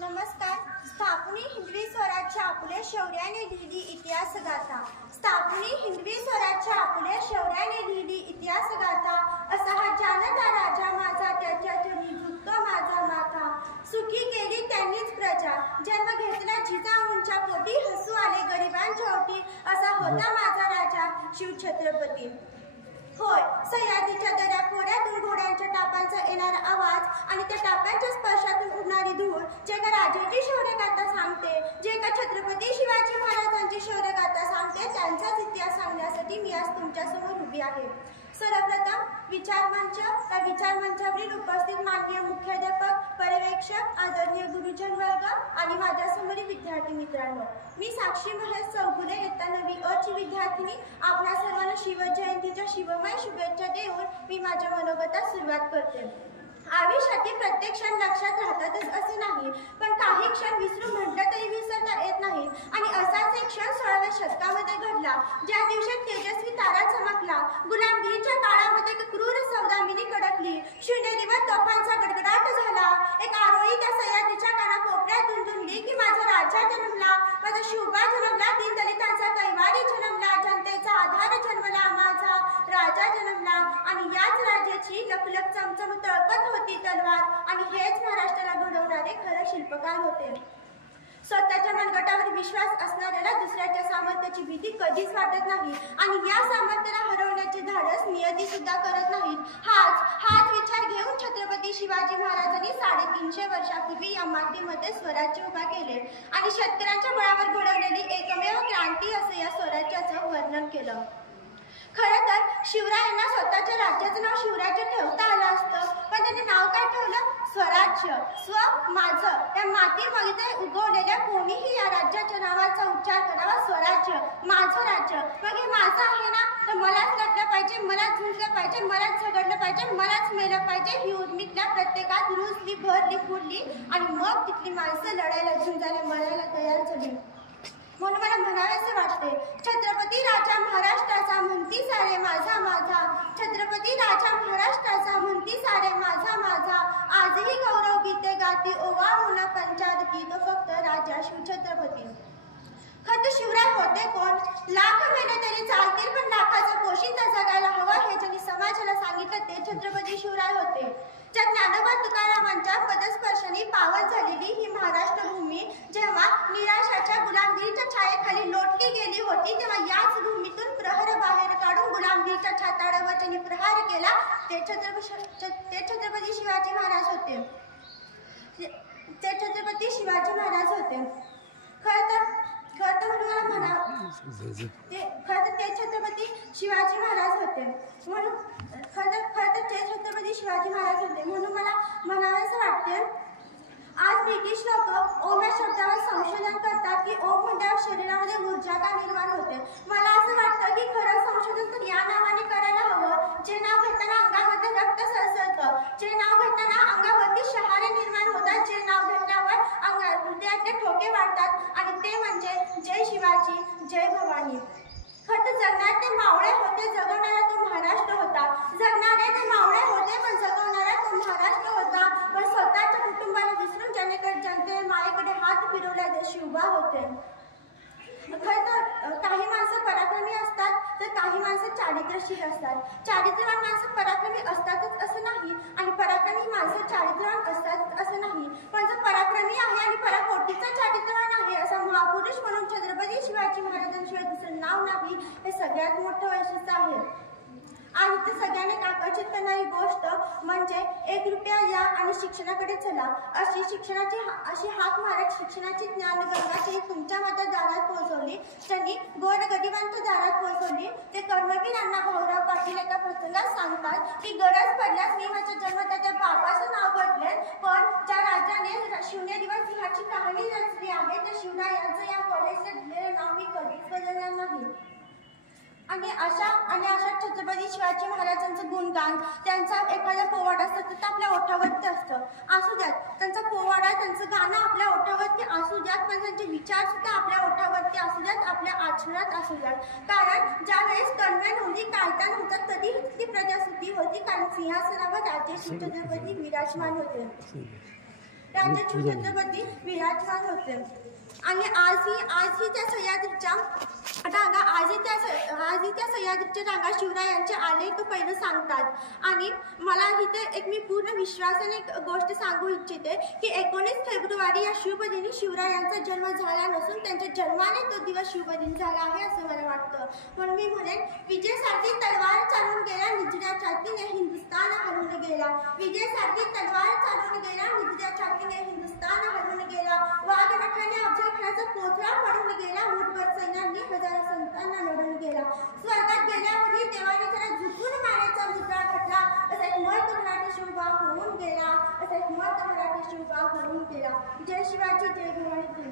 नमस्कार. स्थापनी हिंदवी स्वराज्य आपुले शौर्याने लिहिली इतिहास गाथा. स्थापनी हिंदवी स्वराज्य आपुले शौर्याने लिहिली इतिहास गाथा. असा हा जानता राजा माझा, त्याच्या चरणी झुकतो माझा माथा. सुखी केली त्यांनीच प्रजा, जन्म घेतला जिजाऊंच्या पोटी. हसू आले गरिबांच्या ओटी, असा होता माझा राजा शिवछत्रपती. होय, सह्याद्रीच्या दऱ्या खोऱ्यातून घोड्यांच्या टापांचा येणारा आवाज आणि त्या टाप्यांच्या स्पर्शातून उडणारी धूळ जे का राजाची शौर्यगाथा सांगते, जे का छत्रपती शिवाजी महाराजांची शौर्यगाथा सांगते, त्यांचाच इतिहास सांगण्यासाठी मी आज तुमच्यासमोर उभी आहे. सर्वप्रथम विचारमंच, त्या विचारमंचावरील उपस्थित माननीय मुख्याध्यापक, पर्यवेक्षक, आदरणीय गुरुजन वर्ग आणि माझ्यासमोरील विद्यार्थी मित्रांनो, मी साक्षी महेश चौगुले, इयत्ता 9वी अ ची विद्यार्थिनी. आपल्या सर्वांना शिवजयंतीच्या शिवमय शुभेच्छा देऊन मी माझ्या मनोगतात सुरुवात करते. आयुष्यातील प्रत्येक क्षण लक्षात राहतातच असे नाही, पण काही क्षण विसरू म्हटलं तरी विसरता येत नाही. आणि असाच एक क्षण 16व्या शतकामध्ये घडला, ज्या दिवशी तेजस्वी तारा चमकला. गुलामगिरीच्या काळामध्ये एक क्रूर सौदामिनी कडकली. शिवनेरीवर तोफांचा गडगडाट झाला. एक आरोळी त्या सह्याद्रीच्या कानाकोपऱ्यात दुमदुमली की माझा राजा जन्मला, माझा शिवबा जन्मला, दीनदलितांचा कैवारी जन्मला, जनतेचा आधार जन्मला, माझा राजा जन्मला. आणि याच राजाची लखलख चमचम तळपत होती तलवार. आणि हेच महाराष्ट्राला घडवणारे खरे शिल्पकार होते. स्वतःच्या मनगटावर विश्वास असणाऱ्याला दुसऱ्याच्या सामर्थ्याची भीती कधीच वाटत नाही आणि या सामर्थ्याला हरवण्याचे धाडस नियती सुद्धा करत नाहीत. हाच विचार घेऊन छत्रपती शिवाजी महाराजांनी 350 वर्षापूर्वी या मातीमध्ये स्वराज्य उभा केले आणि शेतकऱ्यांच्या बळावर घडवलेली एकमेव क्रांती असे या स्वराज्याचं वर्णन केलं. खरं तर शिवरायांना स्वतःच्या राज्याचं नाव शिवराज्य ठेवता आलं असतं, पण त्यांनी नाव काय ठेवलं? स्वराज्य. स्व माझं. त्या मातीमध्ये उगवलेल्या कोणीही या राज्याच्या नावाचा उच्चार करावा. स्वराज्य, माझं राज्य. मग हे माझं आहे ना, तर मलाच लढलं पाहिजे, मलाच झुंजलं पाहिजे, मलाच झगडलं पाहिजे, मलाच मेलं पाहिजे. ही उर्मीतल्या प्रत्येकात रुजली, भरली, फुडली आणि मग तिथली माणसं लढायला, झुंजायला, मरायला तयार झाली. म्हणून मला म्हणावेसे वाटते, छत्रपती राजा महाराष्ट्राचा म्हणती सारे माझा माझा. छत्रपती राजा महाराष्ट्राचा म्हणती सारे माझा माझा. आजही गौरव गीते गाती ओवाळून पंचारती, तो फक्त राजा शिवछत्रपती. खरं शिवराय होते कोण? लाख मेले तरी चालतील, पण लाखाचा पोशिंदा जगायला हवा हे ज्यांनी समाजाला सांगितलं ते छत्रपती शिवराय होते. ज्या ज्ञानोबा तुकारामांच्या पदस्पर्शाने पावन झालेली ही महाराष्ट्र भूमी जेव्हा निराशाच्या गुलामगिरीच्या छायेखाली लोटली गेली होती, तेव्हा याच भूमीतून प्रहर बाहेर काढून गुलामगिरीच्या छाताडावर ज्यांनी प्रहार केला ते छत्रपती शिवाजी महाराज होते. ते छत्रपती शिवाजी महाराज होते. खरं तर ते छत्रपती शिवाजी महाराज होते. म्हणून खरं तर ते छत्रपती शिवाजी महाराज होते. म्हणून मला म्हणावेसे वाटते, आज ब्रिटिश लोक ओम या शब्दावर संशोधन करतात की ओम म्हणल्यावर शरीरामध्ये ऊर्जा का निर्माण होते. मला असं वाटतं की खरं संशोधन तर या नावाने करायला हवं, जे नाव घेताना अंगामध्ये रक्त सळसळतं, जे नाव घेताना अंगावरती शहारे निर्माण होतात, जे नाव घेतल्यावर हृदयातले ठोके वाढतात आणि ते म्हणजे जय शिवाजी, जय भवानी. खरं तर जगणारे ते मावळे होते, जगवणारा तो महाराष्ट्र होता. जगणारे ते मावळे होते, पण जगवणारा तो महाराष्ट्र होता. पण स्वतःच्या कुटुंबाला विसरून जनतेने मायेकडे हात फिरवला ते शिवबा होते. खरं तर काही माणसं पराक्रमी असतात तर काही माणसं चारित्र्यशील असतात. चारित्र्यवान माणसं पराक्रमी असतातच असं नाही आणि पराक्रमी माणसं चारित्र्यवान असतात असं नाही. पण जो पराक्रमी आहे आणि पराकोटीचा चारित्र्यवान आहे असा महापुरुष म्हणून छत्रपती शिवाजी महाराजांशिवाय दुसरं नाव नाही, हे सगळ्यात मोठं वैशिष्ट्य आहे. आणि ते सगळ्यांनी आकर्षित करणारी गोष्ट म्हणजे 1 रुपया या आणि शिक्षणाकडे चला अशी हाक मारत शिक्षणाची ज्ञानगंगा तुमच्या माझ्या दारात पोहोचवली. त्यांनी गोरगरिबांच्या दारात पोहोचवली. ते कर्मवीर अण्णा भाऊराव पाटील एका प्रसंगात सांगतात की गरज पडल्यास मी माझ्या जन्मदात्या बापाचं नाव बदलेन, पण ज्या राजाने शिवनेरीवर सिंहाची कहाणी रचली आहे त्या शिवरायांचं या कॉलेजला दिलेलं नाव मी कधीच बदलणार नाही. आणि अशा छत्रपती शिवाजी महाराजांचं गुणगान, त्यांचा एखादा पोवाडा सतत आपल्या ओठावरती असतं. असू द्यात, त्यांचा पोवाडा, त्यांचं गाणं आपल्या ओठावरती असू द्यात, पण त्यांचे विचार सुद्धा आपल्या ओठावरती असू द्यात, आपल्या आचरणात असू द्यात. कारण ज्या वेळेस कणव्या नोंदी काढता नव्हतात कधी ती प्रजासुद्धी होती, कारण सिंहासनावर राजे शिवछत्रपती विराजमान होते. राजा छत्रपती विराजमान होते. आणि आजही त्या सह्याद्रीच्या रांगा आजही त्या सह्याद्रीच्या रांगा शिवरायांचे आले तो पहिलं सांगतात. आणि मला इथे मी पूर्ण विश्वासाने एक गोष्ट सांगू इच्छिते की 19 फेब्रुवारी या शुभदिनी शिवरायांचा जन्म झाला नसून त्यांच्या जन्माने तो दिवस शुभदिन झाला आहे असं मला वाटतं. म्हणून मी म्हणेन, विजयासाठी तलवार चालून गेला, निजऱ्या छातीने हिंदुस्थान हरवून गेला. विजयासाठी तलवार चालून गेला, निजऱ्या छातीने हिंदुस्थान हरवून गेला. वाघ नखाने अफजल खानाचा पोथळा फाडून गेला. मुठभर सैन्यांनी हजारो संतांना लढून गेला. स्वर्गात गेल्यावरही देवाने त्याला झुकून मारण्याचा मुद्रा घातला. असा एक मत मराठी शिवबा होऊन गेला. असा एक मत मराठी शिवबा होऊन गेला. जय शिवाजी, जय भवानी.